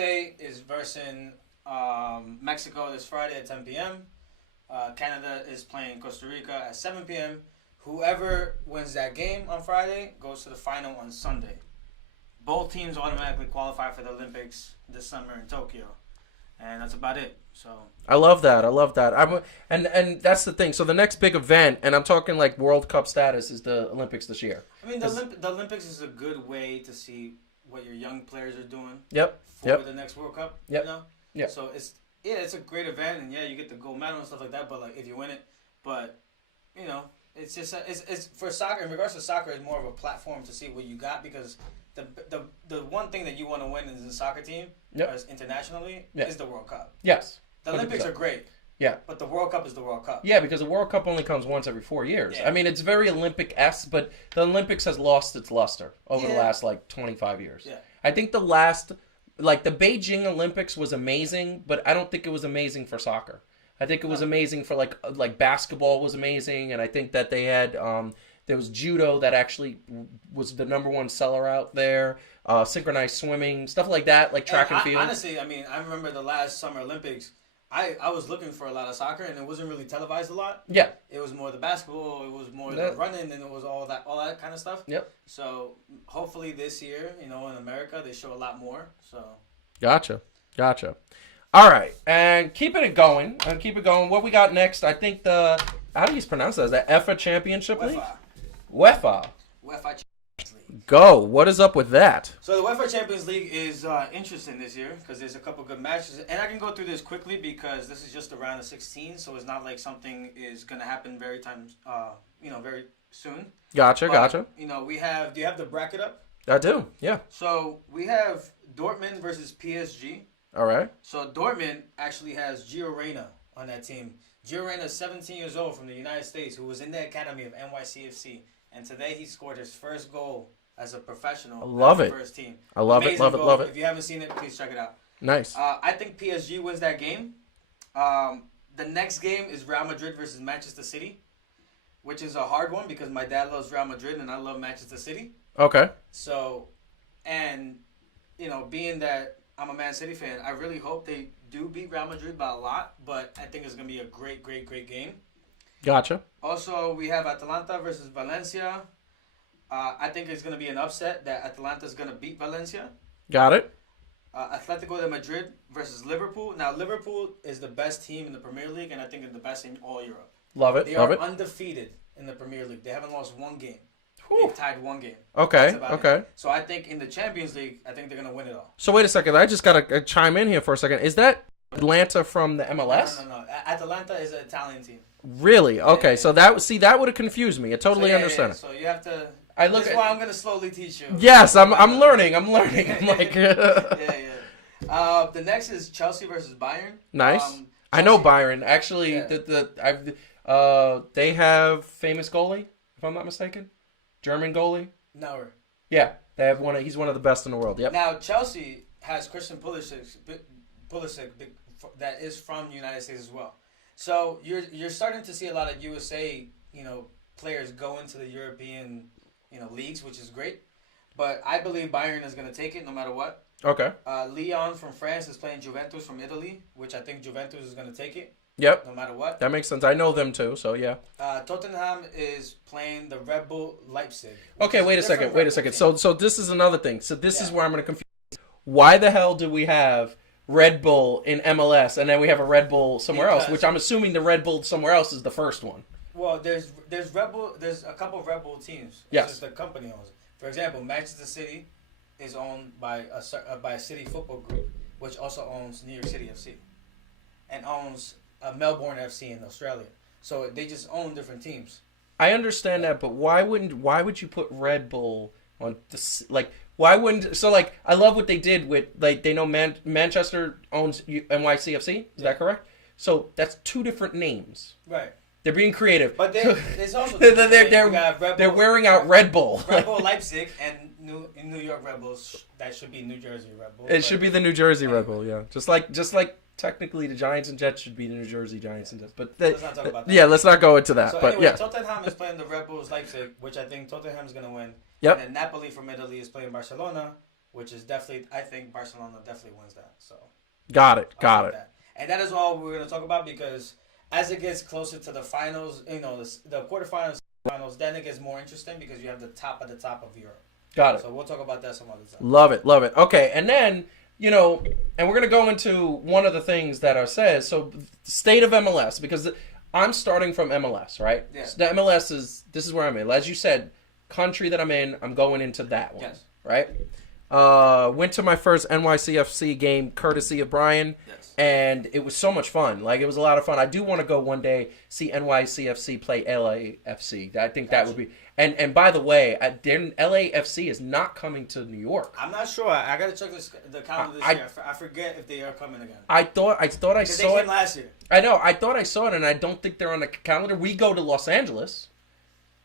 USA is versus Mexico this Friday at 10 p.m. Canada is playing Costa Rica at 7 p.m. Whoever wins that game on Friday goes to the final on Sunday. Both teams automatically qualify for the Olympics this summer in Tokyo. And that's about it. So I love that. And that's the thing. So the next big event, and I'm talking like World Cup status, is the Olympics this year. I mean, the Olympics is a good way to see what your young players are doing. Yep. For the next World Cup. Yep. You know? Yeah. So it's a great event, and you get the gold medal and stuff like that. But like if you win it, it's just it's for soccer. In regards to soccer, it's more of a platform to see what you got because the one thing that you want to win as a soccer team, internationally, is the World Cup. Yes. The Olympics are great. Yeah. But the World Cup is the World Cup. Yeah, because the World Cup only comes once every 4 years. Yeah. I mean, it's very Olympic-esque, but the Olympics has lost its luster over the last, 25 years. Yeah. I think the last, the Beijing Olympics was amazing, but I don't think it was amazing for soccer. I think it was amazing for, like basketball was amazing, and I think that they had, there was judo that actually was the #1 seller out there, synchronized swimming, stuff like that, like track and field. Honestly, I mean, I remember the last Summer Olympics, I was looking for a lot of soccer, and it wasn't really televised a lot. Yeah. It was more the basketball, it was more the running, and it was all that kind of stuff. Yep. So hopefully this year, in America, they show a lot more. So. Gotcha. All right, and keeping it going. What we got next? I think how do you pronounce that? Is that UEFA Championship League? UEFA Champions League. Go. What is up with that? So the UEFA Champions League is interesting this year because there's a couple good matches, and I can go through this quickly because this is just the round of 16, so it's not like something is gonna happen very soon. Gotcha. We have. Do you have the bracket up? I do. Yeah. So we have Dortmund versus PSG. All right. So Dortmund actually has Gio Reyna on that team. Gio Reyna is 17 years old from the United States who was in the academy of NYCFC. And today he scored his first goal as a professional. I love it. First team. I love it. If you haven't seen it, please check it out. Nice. I think PSG wins that game. The next game is Real Madrid versus Manchester City, which is a hard one because my dad loves Real Madrid and I love Manchester City. Okay. So, and, being that I'm a Man City fan, I really hope they do beat Real Madrid by a lot, but I think it's going to be a great, great, great game. Gotcha. Also, we have Atalanta versus Valencia. I think it's going to be an upset that Atalanta's going to beat Valencia. Got it. Atletico de Madrid versus Liverpool. Now, Liverpool is the best team in the Premier League, and I think it's the best in all Europe. Love it. They are undefeated in the Premier League. They haven't lost one game. They've tied one game. Okay. So I think in the Champions League, I think they're going to win it all. So wait a second. I just got to chime in here for a second. Is that Atlanta from the MLS? No. Atalanta is an Italian team. Really? Okay. Yeah. So that would have confused me. I totally understand. So you have to. That's why I'm going to slowly teach you. Yes, I'm learning. I'm like. Yeah. The next is Chelsea versus Byron. Nice. I know Byron. Actually, they have famous goalie, if I'm not mistaken. German goalie? No. Yeah, they have one. He's one of the best in the world. Yep. Now Chelsea has Christian Pulisic that is from the United States as well. So you're starting to see a lot of USA players go into the European leagues, which is great. But I believe Bayern is going to take it no matter what. Okay. Leon from France is playing Juventus from Italy, which I think Juventus is going to take it. Yep. No matter what. That makes sense. I know them too, so yeah. Tottenham is playing the Red Bull Leipzig. Okay, wait a second. So this is another thing. So this is where I'm going to confuse. Why the hell do we have Red Bull in MLS and then we have a Red Bull somewhere else? Which I'm assuming the Red Bull somewhere else is the first one. Well, there's Red Bull. There's a couple of Red Bull teams. Yes. Just the company owns it. For example, Manchester City is owned by a City Football Group, which also owns New York City FC, and owns Melbourne FC in Australia. So they just own different teams. I understand that, but why would you put Red Bull on the why wouldn't I love what they did with they know Manchester owns NYCFC, is that correct? So that's two different names. Right. They're being creative. But there's also they're wearing out Red Bull. Red Bull Leipzig and New York Red Bulls. That should be New Jersey Red Bull. It should be the New Jersey Red Bull, yeah. Just like technically the Giants and Jets should be the New Jersey Giants and Jets. But let's not talk about that. Yeah, let's not go into that. So but anyway, Tottenham is playing the Red Bulls Leipzig, which I think Tottenham's going to win. Yep. And then Napoli from Italy is playing Barcelona. which is definitely, I think Barcelona definitely wins that. So got it. And that is all we're going to talk about, because as it gets closer to the finals, the quarterfinals, finals, then it gets more interesting because you have the top of Europe. Got it. So we'll talk about that some other time. Love it. Okay, and then, and we're going to go into one of the things that are said. So, state of MLS, because I'm starting from MLS, right? Yeah. So the MLS this is where I'm in. As you said, country that I'm in, I'm going into that one. Yes. Right? Went to my first NYCFC game courtesy of Brian. Yes. And it was so much fun. Like, it was a lot of fun. I do want to go one day see NYCFC play LAFC. I think that would be... And by the way, LAFC is not coming to New York. I'm not sure. I got to check the calendar this year. I forget if they are coming again. I thought I saw it. They came last year. I know. I thought I saw it, and I don't think they're on the calendar. We go to Los Angeles.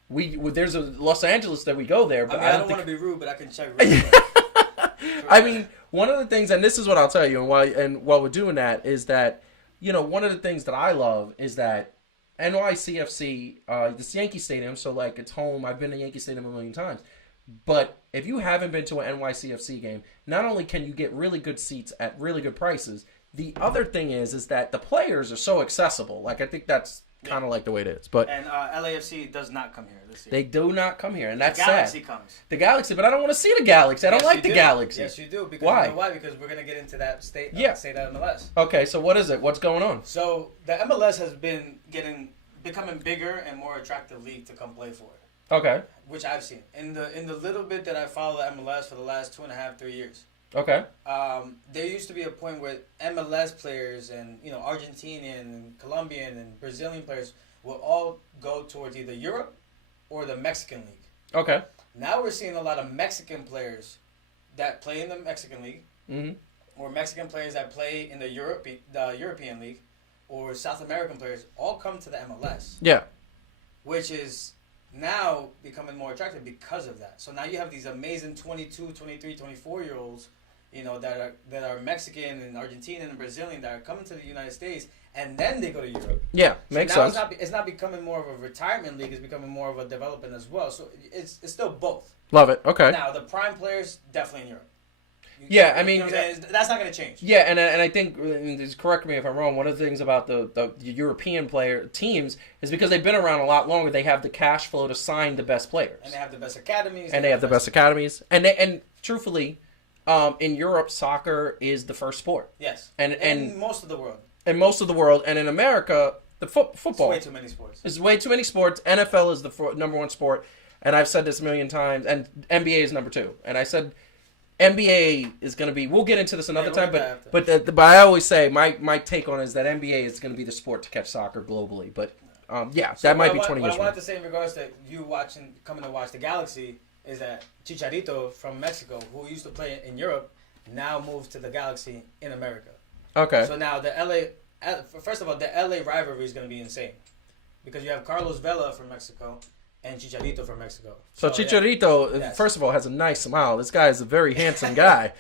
There's a Los Angeles that we go there. But I don't want to be rude, but I can check. I mean, one of the things, and this is what I'll tell you, and while we're doing that, is that, one of the things that I love is that NYCFC, this Yankee Stadium, so like it's home. I've been to Yankee Stadium a million times. But if you haven't been to an NYCFC game, not only can you get really good seats at really good prices, the other thing is that the players are so accessible. Like, I think that's kind of like the way it is. And LAFC does not come here this year. They do not come here, and that's sad. The Galaxy comes. The Galaxy, but I don't want to see the Galaxy. I don't like the Galaxy. Yes, you do. Because why? You know why? Because we're going to get into that state of MLS. Okay, so what is it? What's going on? So the MLS has been becoming bigger and more attractive league to come play for. Okay. Which I've seen. In the little bit that I follow the MLS for the last 2.5, 3 years. Okay. There used to be a point where MLS players and Argentinian and Colombian and Brazilian players will all go towards either Europe or the Mexican league. Okay. Now we're seeing a lot of Mexican players that play in the Mexican league, or Mexican players that play in the European league, or South American players all come to the MLS. Yeah. Which is now becoming more attractive because of that. So now you have these amazing 22, 23, 24-year-olds, that are Mexican and Argentinian and Brazilian that are coming to the United States, and then they go to Europe. Yeah, makes sense. It's not becoming more of a retirement league. It's becoming more of a development as well. So it's still both. Love it. Okay. Now, the prime players, definitely in Europe. I mean, that's not going to change. Yeah, and I think, correct me if I'm wrong, one of the things about the European teams is because they've been around a lot longer, they have the cash flow to sign the best players. And they have the best academies. And truthfully, in Europe, soccer is the first sport. Yes. And most of the world. And most of the world. And in America, the football. It's way too many sports. It's way too many sports. NFL is the number one sport. And I've said this a million times. And NBA is number 2. And I said NBA is going to be... We'll get into this another time. But I always say my take on it is that NBA is going to be the sport to catch soccer globally. But that might be 20 years from now. What I wanted to say in regards to you coming to watch the Galaxy is that Chicharito from Mexico, who used to play in Europe, now moved to the Galaxy in America. Okay. So now first of all, the LA rivalry is going to be insane because you have Carlos Vela from Mexico and Chicharito from Mexico. So Chicharito, first of all, has a nice smile. This guy is a very handsome guy.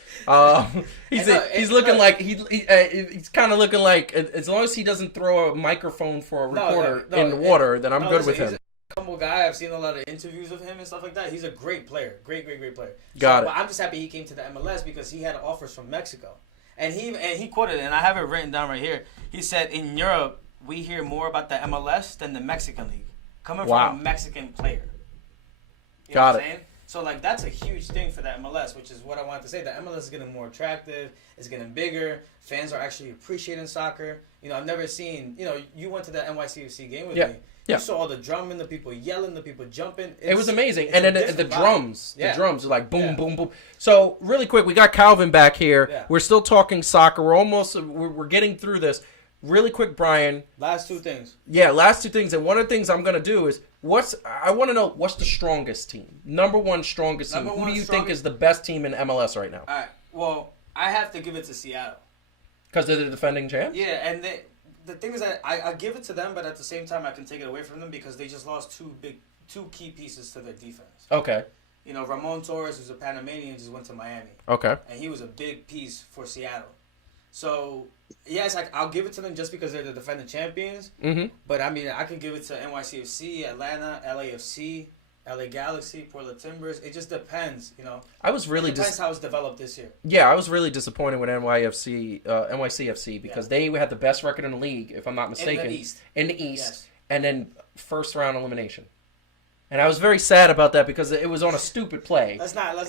He's looking like he's kind of looking like, as long as he doesn't throw a microphone for a reporter in the water, then I'm good with him. Humble guy. I've seen a lot of interviews of him and stuff like that. He's a great player. Great player. Got it. But I'm just happy he came to the MLS because he had offers from Mexico. And he quoted it, and I have it written down right here. He said, in Europe, we hear more about the MLS than the Mexican league. Coming from a Mexican player. You know what I'm saying? So, that's a huge thing for the MLS, which is what I wanted to say. The MLS is getting more attractive. It's getting bigger. Fans are actually appreciating soccer. I've never seen, you went to the NYCFC game with me. You saw all the drumming, the people yelling, the people jumping. It was amazing. And then the drums. The drums are like boom, boom, boom. So, really quick, we got Calvin back here. Yeah. We're still talking soccer. We're getting through this. Really quick, Brian. Last 2 things. Yeah, last 2 things. And one of the things I'm going to do is, I want to know what's the strongest team? Number 1 strongest team. Who do you think is the best team in MLS right now? All right. Well, I have to give it to Seattle. Because they're the defending champs? Yeah, and the thing is that I give it to them, but at the same time I can take it away from them because they just lost 2 key pieces to their defense. Okay. Ramon Torres, who's a Panamanian, just went to Miami. Okay. And he was a big piece for Seattle. So, yes, I'll give it to them just because they're the defending champions. Mm-hmm. But, I can give it to NYCFC, Atlanta, LAFC, LA Galaxy, Portland Timbers. It just depends, you know. I was really depends how it's developed this year. Yeah, I was really disappointed with NYCFC because they had the best record in the league, if I'm not mistaken, in the East, yes. And then first round elimination. And I was very sad about that because it was on a stupid play. Let's not go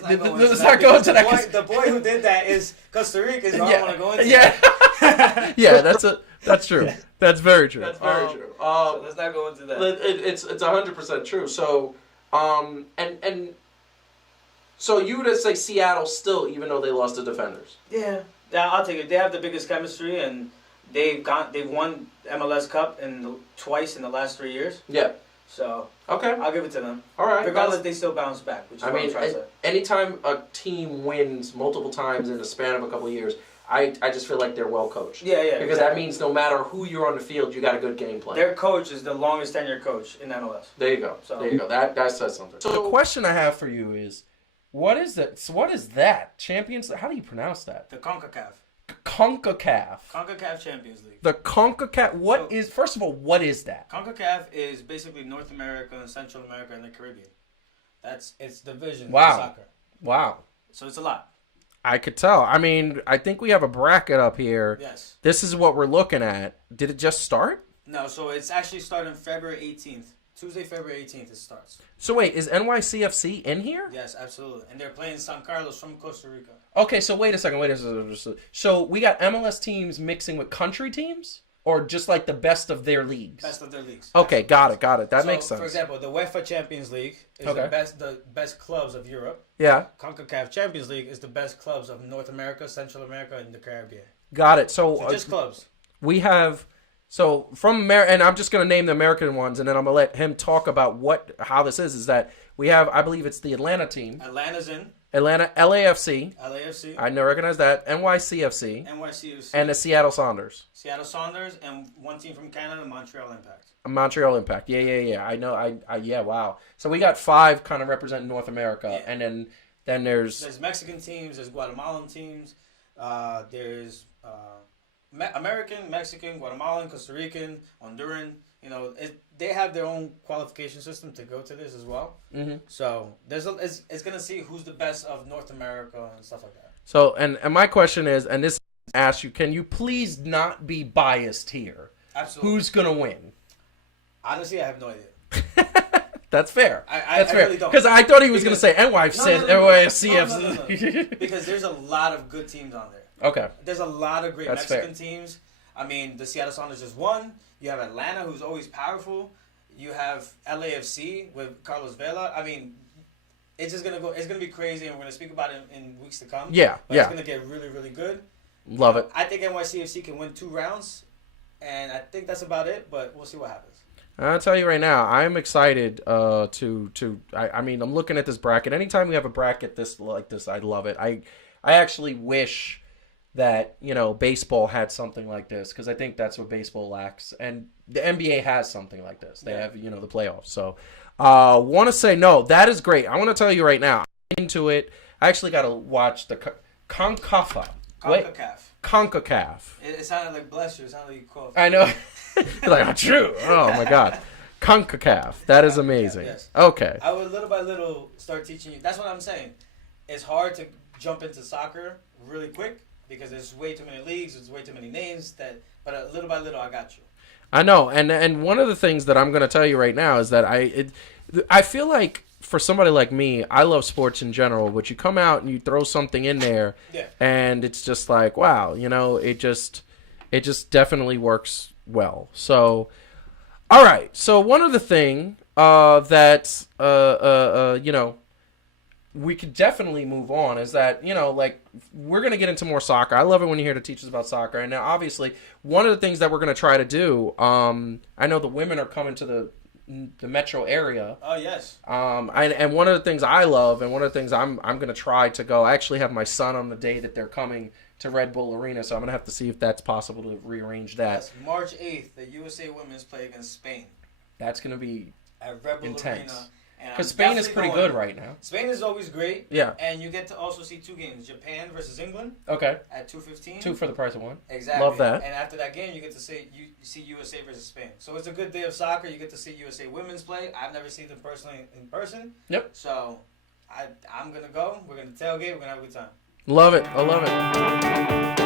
into that. The boy who did that is Costa Rica. So I don't want to go into that. Yeah, that's true. That's very true. That's very true. So let's not go into that. It's 100% true. So, so you would say Seattle still, even though they lost the defenders. Yeah, I'll take it. They have the biggest chemistry, and they've won MLS Cup twice in the last 3 years. Yeah. So okay, I'll give it to them. All right. Regardless, they still bounce back. Which is anytime a team wins multiple times in the span of a couple of years, I just feel like they're well coached. Yeah. Because that means no matter who you're on the field, you got a good game plan. Their coach is the longest tenured coach in MLS. There you go. There you go. That says something. So the question I have for you is, what is that? So what is that? Champions? How do you pronounce that? The CONCACAF. CONCACAF Champions League. The CONCACAF. First of all, what is that? CONCACAF is basically North America and Central America and the Caribbean. It's division in soccer. Wow. So it's a lot. I could tell. I mean, I think we have a bracket up here. Yes. This is what we're looking at. Did it just start? No, so it's actually starting February 18th. Tuesday, February 18th, it starts. So wait, is NYCFC in here? Yes, absolutely. And they're playing San Carlos from Costa Rica. Okay, so wait a second. So we got MLS teams mixing with country teams? Or just like the best of their leagues? Best of their leagues. Okay, got it. That makes sense. For example, the UEFA Champions League is the best clubs of Europe. Yeah. CONCACAF Champions League is the best clubs of North America, Central America, and the Caribbean. Got it. So just clubs. We have... So from and I'm just going to name the American ones, and then I'm going to let him talk about how this is. Is that we have, I believe it's the Atlanta team. Atlanta's in. Atlanta, LAFC. I recognize that. NYCFC. And the Seattle Sounders. And one team from Canada, Montreal Impact. Montreal Impact. Yeah. I know. Yeah, wow. So we got 5 kind of representing North America, and then there's Mexican teams, there's Guatemalan teams, there's American, Mexican, Guatemalan, Costa Rican, Honduran. You know, they have their own qualification system to go to this as well. Mm-hmm. So it's gonna see who's the best of North America and stuff like that. So and my question is, and this asks you, can you please not be biased here? Absolutely. Who's gonna win? Honestly, I have no idea. That's fair. That's fair. Really don't. Because I thought he was gonna say NYCFC. No. Because there's a lot of good teams on there. Okay. There's a lot of great Mexican teams. I mean, the Seattle Sounders just won. You have Atlanta, who's always powerful. You have LAFC with Carlos Vela. I mean, it's just gonna go. It's gonna be crazy, and we're gonna speak about it in weeks to come. Yeah, but it's gonna get really, really good. Love it. I think NYCFC can win 2 rounds, and I think that's about it. But we'll see what happens. I'll tell you right now, I'm excited I mean, I'm looking at this bracket. Anytime we have a bracket like this, I love it. I actually wish that, you know, baseball had something like this, because I think that's what baseball lacks. And the NBA has something like this. They have, you know, the playoffs. So, want to say, no, that is great. I want to tell you right now, I'm into it. I actually got to watch the CONCACAF. It sounded like bless you. It sounded like you coughed. I know. Like, true. Oh, my God. CONCACAF. That is amazing. Yes. Okay. I would little by little start teaching you. That's what I'm saying. It's hard to jump into soccer really quick because there's way too many leagues, there's way too many names. But little by little, I got you. I know. And one of the things that I'm going to tell you right now is that I feel like for somebody like me, I love sports in general, but you come out and you throw something in there, and it's just like, wow, you know, it just definitely works well. So, all right. So one of the thing that you know, we could definitely move on is that, you know, like, we're going to get into more soccer. I love it when you're here to teach us about soccer. And now, obviously, one of the things that we're going to try to do, I know the women are coming to the metro area. Oh, yes. And one of the things I love, and one of the things I'm going to try to go, I actually have my son on the day that they're coming to Red Bull Arena, so I'm going to have to see if that's possible to rearrange that. Yes, March 8th, the USA Women's play against Spain. That's going to be at Red Bull intense. Arena. Because Spain is pretty good right now. Spain is always great. Yeah. And you get to also see 2 games: Japan versus England. Okay. At 2:15. 2 for the price of 1. Exactly. Love that. And after that game, you get to see USA versus Spain. So it's a good day of soccer. You get to see USA women's play. I've never seen them personally in person. Yep. So I'm gonna go. We're gonna tailgate. We're gonna have a good time. Love it. I love it.